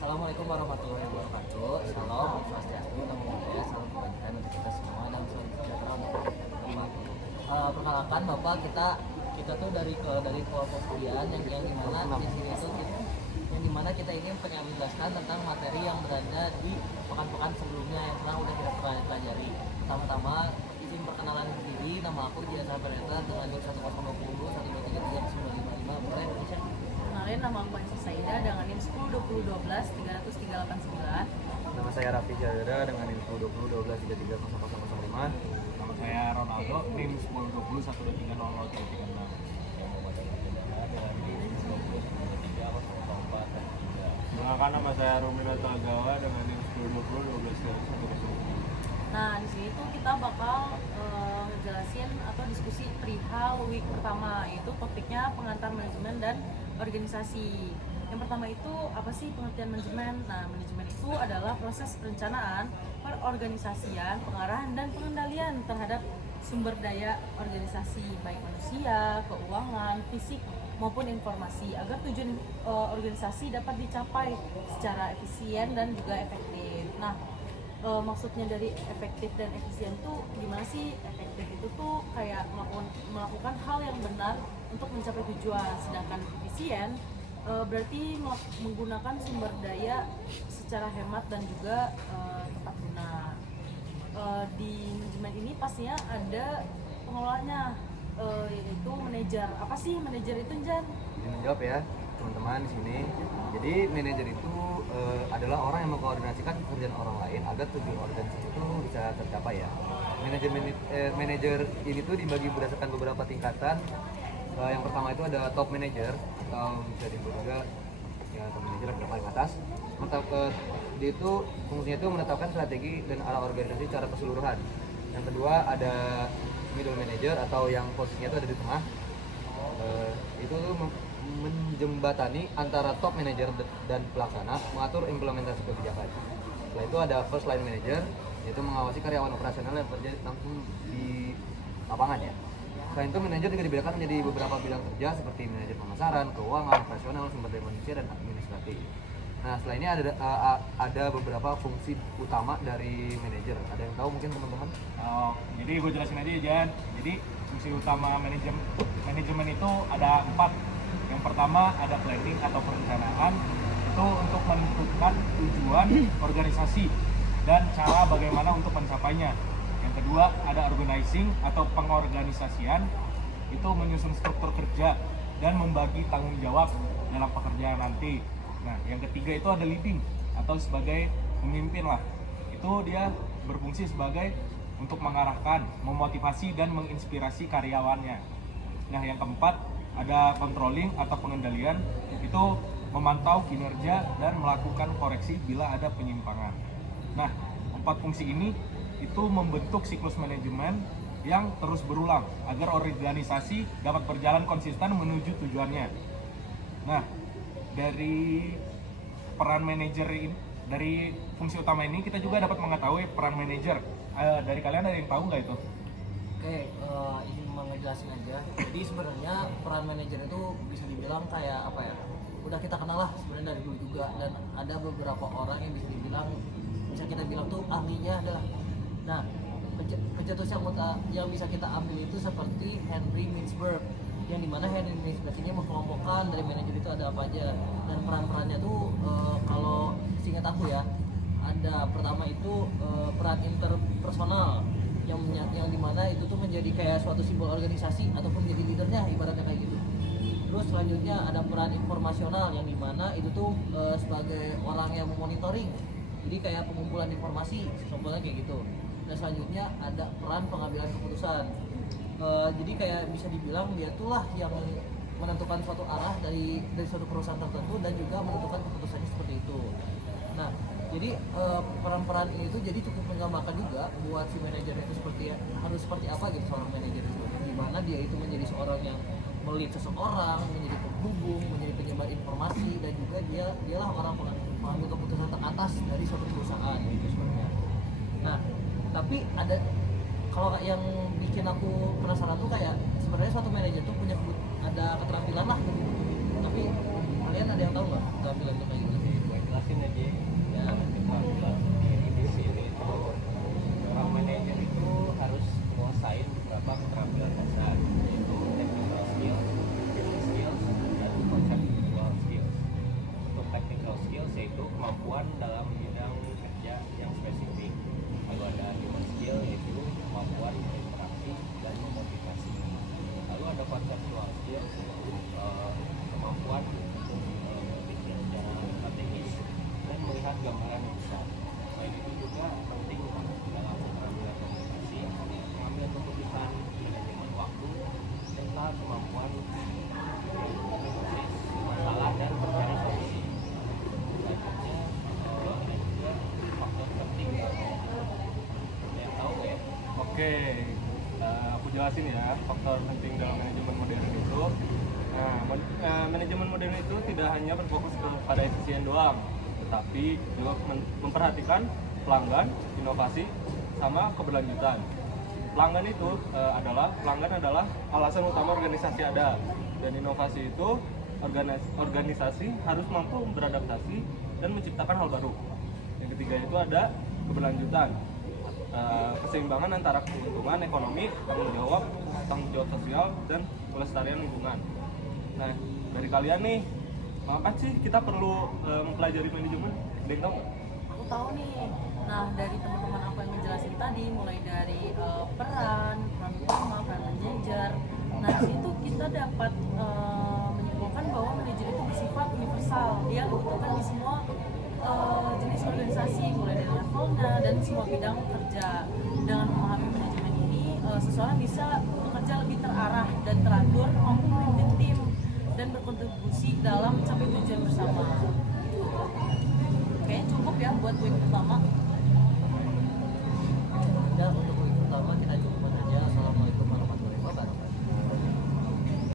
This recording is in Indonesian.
Assalamualaikum warahmatullahi wabarakatuh. Salam, swastiastu, namo buddhaya, salam kebajikan untuk kita semua dan salam sejahtera untuk kita semua. Perkenalkan Bapak, kita tuh dari kelompok kuliah yang dimana di sini tuh yang dimana kita ingin menjelaskan tentang materi yang berada di pekan-pekan sebelumnya yang pernah udah kita pelajari. Pertama-tama izin perkenalan diri, nama aku Dian Sabareta dengan NIM 1020 1233955. Boleh Indonesia? Kenalin, nama aku Anissa Saida dengan NIM 102012 30389. Nama saya Raffi Jadera dengan NIM 102012 Nama saya Ronaldo, NIM 1020 1230036. Kenalkan, nama saya Rumina Tagawa dengan NIM 1020 Nah, di sini tuh kita bakal ngejelasin atau diskusi perihal week pertama, yaitu topiknya pengantar manajemen dan organisasi. Yang pertama itu apa sih pengertian manajemen? Nah, manajemen itu adalah proses perencanaan, perorganisasian, pengarahan, dan pengendalian terhadap sumber daya organisasi, baik manusia, keuangan, fisik, maupun informasi, agar tujuan organisasi dapat dicapai secara efisien dan juga efektif. Nah, maksudnya dari efektif dan efisien tuh gimana sih? Efektif itu tuh kayak melakukan hal yang benar untuk mencapai tujuan, sedangkan efisien berarti menggunakan sumber daya secara hemat dan juga tepat guna. Di manajemen ini pastinya ada pengelolanya, yaitu manajer. Apa sih manajer itu, Jan? Ini menjawab ya teman-teman di sini. Jadi manajer itu adalah orang yang mengkoordinasikan pekerjaan orang lain agar tujuan organisasi itu bisa tercapai ya. Manajer ini tuh dibagi berdasarkan beberapa tingkatan. Yang pertama itu ada top manager atau bisa disebut juga ya top manager yang paling atas. Dia itu fungsinya itu menetapkan strategi dan arah organisasi secara keseluruhan. Yang kedua ada middle manager atau yang posisinya itu ada di tengah. Itu tuh menjembatani antara top manager dan pelaksana, mengatur implementasi kebijakan. Setelah itu ada first line manager, yaitu mengawasi karyawan operasional yang bekerja langsung di lapangan ya. Selain itu manajer juga dibedakan menjadi beberapa bidang kerja seperti manajer pemasaran, keuangan, operasional, sumber daya manusia, dan administratif. Nah, setelah ini ada beberapa fungsi utama dari manajer. Ada yang tahu mungkin teman-teman? Jadi gue jelasin aja ya, Jan. Jadi fungsi utama manajemen itu ada 4. Yang pertama ada planning atau perencanaan, itu untuk menentukan tujuan organisasi dan cara bagaimana untuk mencapainya. Yang kedua ada organizing atau pengorganisasian, itu menyusun struktur kerja dan membagi tanggung jawab dalam pekerjaan nanti. Nah, yang ketiga itu ada leading atau sebagai pemimpin lah. Itu dia berfungsi sebagai untuk mengarahkan, memotivasi dan menginspirasi karyawannya. Nah, yang keempat ada controlling atau pengendalian, itu memantau kinerja dan melakukan koreksi bila ada penyimpangan. Nah, 4 fungsi ini itu membentuk siklus manajemen yang terus berulang agar organisasi dapat berjalan konsisten menuju tujuannya. Nah, dari peran manajer ini, dari fungsi utama ini kita juga dapat mengetahui peran manajer. Dari kalian ada yang tahu nggak itu? Oke, izin ngejelasin aja. Jadi sebenarnya peran manajer itu bisa dibilang kayak apa ya? Udah kita kenal lah sebenarnya dari dulu juga, dan ada beberapa orang yang bisa kita bilang tuh ahlinya adalah. Nah, pencetus yang bisa kita ambil itu seperti Henry Mintzberg, yang dimana Henry Mintzberg ini mengkelompokkan dari manajer itu ada apa aja, dan peran-perannya tuh kalau seingat aku ya, ada pertama itu peran interpersonal yang dimana itu tuh menjadi kayak suatu simbol organisasi ataupun menjadi leadernya, ibaratnya kayak gitu. Terus selanjutnya ada peran informasional yang dimana itu tuh sebagai orang yang memonitoring, jadi kayak pengumpulan informasi, contohnya kayak gitu. Dan selanjutnya ada peran pengambilan keputusan, jadi kayak bisa dibilang dia tuh lah yang menentukan suatu arah dari suatu perusahaan tertentu dan juga menentukan keputusannya seperti itu. Nah, jadi peran-peran ini tuh jadi cukup menggambarkan juga buat si manajer itu harus seperti apa gitu seorang manajer itu, dimana dia itu menjadi seorang yang melit seseorang, menjadi penghubung, menjadi penyebar informasi, dan juga dialah orang pengambil keputusan teratas dari suatu perusahaan gitu sebenarnya. Nah, tapi ada kalau yang bikin aku penasaran tuh kayak sebenarnya suatu manajer tuh ada keterampilan lah gitu. Tapi kalian ada yang tahu nggak keterampilan itu kayak gimana? Gue jelasin aja itu kemampuan dalam bidang kerja yang spesifik. Lalu ada human skill, yaitu kemampuan berinteraksi dan memotivasi. Lalu ada conceptual skill, yaitu kemampuan untuk berpikir secara strategis dan melihat gambaran yang besar. Selain itu juga penting dalam keterampilan komunikasi, mengambil keputusan, manajemen waktu, serta kemampuan masalah dan mencari solusi. Selanjutnya ada juga faktor penting yang tahu ya. Oke, aku jelasin ya faktor penting dalam manajemen modern itu. Manajemen modern itu tidak hanya berfokus pada efisien doang, tetapi juga memperhatikan pelanggan, inovasi, sama keberlanjutan. Pelanggan adalah alasan utama organisasi ada, dan inovasi itu organisasi harus mampu beradaptasi dan menciptakan hal baru. Yang ketiga itu ada keberlanjutan, keseimbangan antara keuntungan ekonomi, tanggung jawab sosial, dan kelestarian lingkungan. Nah, dari kalian nih, apa sih kita perlu mempelajari manajemen? Ada yang tahu nggak? Aku tahu nih. Nah, dari teman-teman aku yang ngejelasin tadi, mulai dari peran utama, peran manajer. Nah, di situ kita dapat menyimpulkan bahwa manajer itu bersifat universal. Dia dibutuhkan di semua jenis organisasi, mulai dari levelnya dan semua bidang kerja. Dengan memahami manajemen ini, seseorang bisa bekerja lebih terarah dan teratur, mampu memimpin tim dan berkontribusi dalam mencapai tujuan bersama. Kayaknya cukup ya buat week pertama.